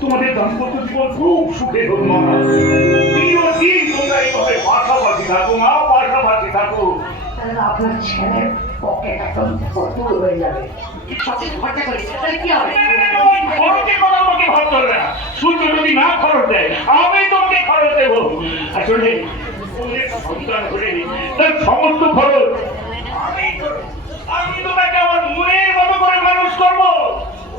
তোমাদের দাম্পত্য জীবন খুব সুখে হোক মা। চিরদিন তোমরা এইভাবে পাশাপাশি থাকো মা, পাশাপাশি থাকো। আপনার ছেলের পকেট একদম ভরপুর হয়ে যাবে। সবকিছু খরচা করি, তাহলে কি হবে? খরচের কথা আমাকে ভাবতে হবে না। সূর্য যদি না খরচ দেয়, আমি তোমাকে খরচ দেবো। আসলে সন্তান হলে তার সমস্ত খরচ আমি তোমাকে আমার মনের মতো করে মানুষ করবো।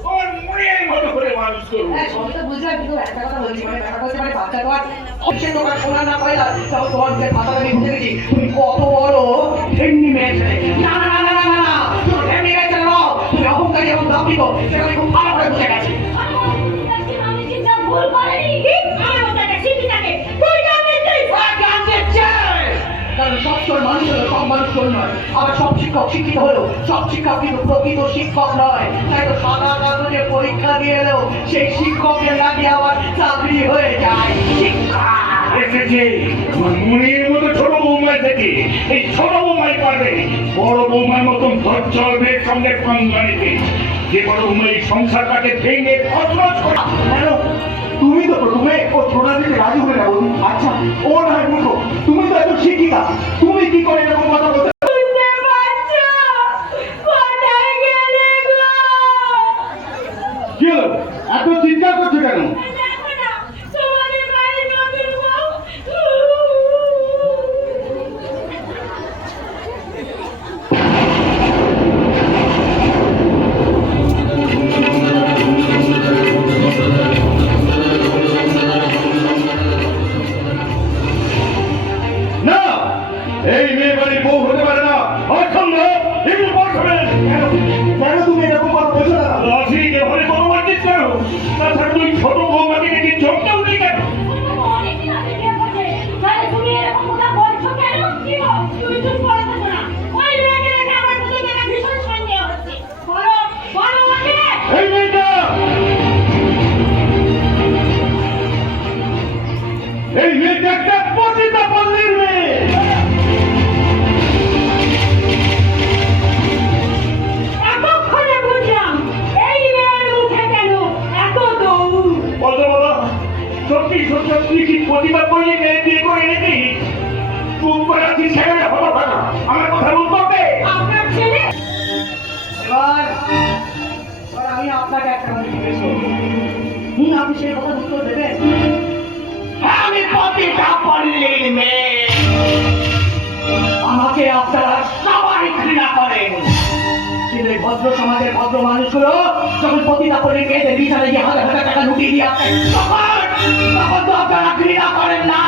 আমার মনের মতো করে মানুষ করবো। সবই তো বুঝলাম, কিন্তু একটা কথা বলছি, মানে ব্যাপারটা হচ্ছে, মানে বাচ্চা তোমার অবশ্যই তোমার শোনা না পাইলা, তখন তোমার মাথা আমি বুঝে গেছি তুমি কত বড় ফেন্নি মেয়ে ছেলে। না না না না না না, তুমি ফেন্নি মেয়ে ছেলে নও, তুমি অহংকারী এবং দাম্ভিক, সেটা আমি খুব ভালো করে বুঝে গেছি। আমি যেটা ভুল করিনি, আমার ওটাকে শিখিটাকে তুই জানতে চাই। কারণ সব মানুষের সব মানুষ নয়, আবার সব শিক্ষক শিক্ষিত হলেও সব শিক্ষক কিন্তু প্রকৃত শিক্ষক নয়। তাই তো সাদা কাগজে পরীক্ষা দিয়ে এলেও সেই শিক্ষকের লাগে আবার চাকরি হয়ে যায়। শিক্ষা এসেছে মনের মতো ছোট বৌমাই থেকে এই ছোট বৌমাই পারবে বড় বৌমার মতন ধৈর্যের সঙ্গে পাঙ্গা নিতে। যে বড় বৌমাই সংসারটাকে ভেঙে তছনছ করা। তুমি তো প্রথমে ও ছোড়া দিতে রাজি হয়ে যাবো। আচ্ছা ও না হয় বুঝো, তুমি তো এত শিক্ষিতা, তুমি কি করে এরকম কথা বলতে? কি হলো, এত চিন্তা করছো কেন? না, এই মেয়ে বাড়ির বউ হতে পারে না। অসম্ভব, এগুলো বলবেন কেন? কেন তুমি এরকম কথা বলছো না? রাশিকে ঘরে কোনো মারছিস কেন? তাছাড়া তুই ছোট বৌমাকে দেখে চমকে উঠলি কেন? এই মেয়েটা, এই মেয়েটা একটা পতিতা পল্লীর মেয়ে। এতক্ষণে বুঝলাম এই মেয়ের মুখে কেন এত দৌড়। বলতো বাবা, সত্যি সত্যি কি প্রতিবাদ করলি মেয়ে বিয়ে করে এনেছি? চুপ করে আছিস সেখানে হলো না। আমার কথা বলতে হবে। আপনার ছেলে এবার আমি আপনাকে একটা কথা জিজ্ঞেস করবো, আপনি সেই কথা উত্তর দেবেন? আমি পতিতা পল্লীর মেয়ে। আমাকে আপনারা সবাই ঘৃণা করেন, কিন্তু এই ভদ্র সমাজের ভদ্র মানুষগুলো যখন পতিতা পল্লীর মেয়েদের বিচারে গিয়ে হাজার হাজার টাকা লুটিয়ে দিয়ে আসেন, তখন তো আপনারা ঘৃণা করেন না।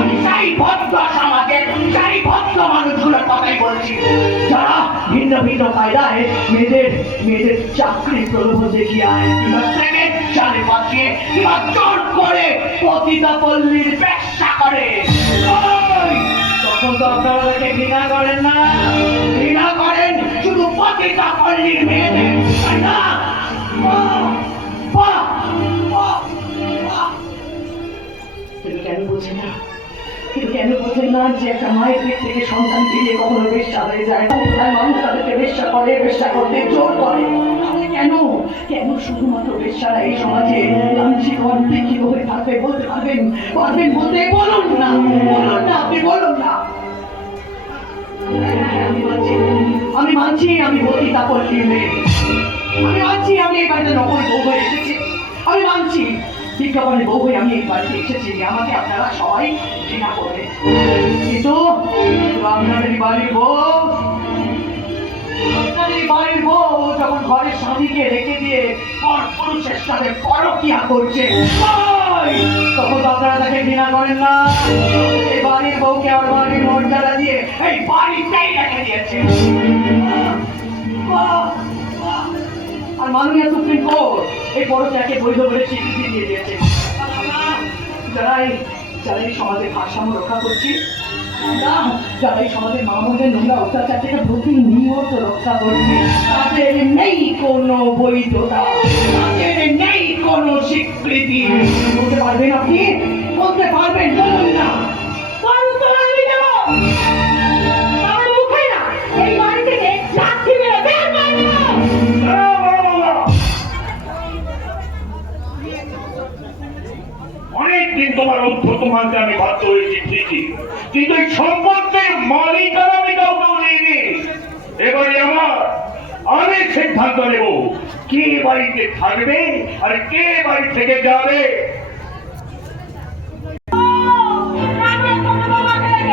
আমি সেই ভদ্র সমাজের সেই ভদ্র মানুষগুলোর কথাই বলছি, যারা ভিন্ন ভিন্ন কায়দায় মেয়েদের চাকরি প্রলোভন দেখিয়ে আয়, কিংবা প্রেমের চালে পাঠিয়ে, কিংবা জোর করে পতিতা পল্লীর ব্যবসা করে। ওই, তখন তো আপনারা তাকে ঘৃণা করেন না, ঘৃণা করেন শুধু পতিতা পল্লীর মেয়েদের, তাই না? বাহ, বাহ, বাহ, বাহ। কিন্তু কেন বোঝেন না, কিন্তু কেন বোঝেন না যে একটা মায়ের পেট থেকে সন্তান ফিরিয়ে কখনো বেশ্যা হয়ে যায় না? কোথায় মানুষ তাদেরকে বেশ্যা করে, বেশ্যা করতে জোর করে। তাহলে কেন কেন শুধুমাত্র বেশ্যারা এই সমাজে লাঞ্ছিত অনপেক্ষিত হয়ে থাকবে? বলতে পারবেন বলতে বলুন না, আপনি বলুন না। আমি মানছি আমি পতিতা পল্লীর মেয়ে, আমি মানছি আমি এই বাড়িতে নকল বউ হয়ে এসেছি, আমি মানছি বিজ্ঞাপনের বউ হয়ে আমি এই বাড়িতে এসেছি, আমাকে আপনারা সবাই ঘৃণা করবে। কিন্তু আপনাদের বাড়ির বউ যখন ঘরের স্বামীকে রেখে দিয়ে পর পুরুষের সাথে পরকিয়া করছে, তখন তো আপনারা তাকে ঘৃণা করেন না। এই বাড়ির বউকে আমার বাড়ির মর্যাদা দিয়ে এই বাড়িটাই রেখে দিয়েছে। আর মাননীয় সুপ্রিম কোর্ট এই পরকিয়াকে বৈধ বলে স্বীকৃতি দিয়ে দিয়েছে। যারা এই সমাজের ভারসাম্য রক্ষা করছি, যারা এই সমাজের মামুনের নোংরা অত্যাচার থেকে প্রতিনিয়ত রক্ষা করছি, তাদের নেই কোনো বৈধতা, তাদের নেই কোনো স্বীকৃতি। বলতে পারবেন আপনি? বলতে পারবেন? বলুন না। আমার মুখে না এই বাড়ি থেকে লাঠি মেরে বের করে দাও। দিন তোমার অন্তত মানতে আমি বাধ্য হয়েছি ঠিকই, কিন্তু এই সম্পত্তির মালিকানা আমি কাউকেও দিইনি। এবারে আমি সিদ্ধান্ত নেব কে বাড়িতে থাকবে আর কে বাড়ি থেকে যাবে।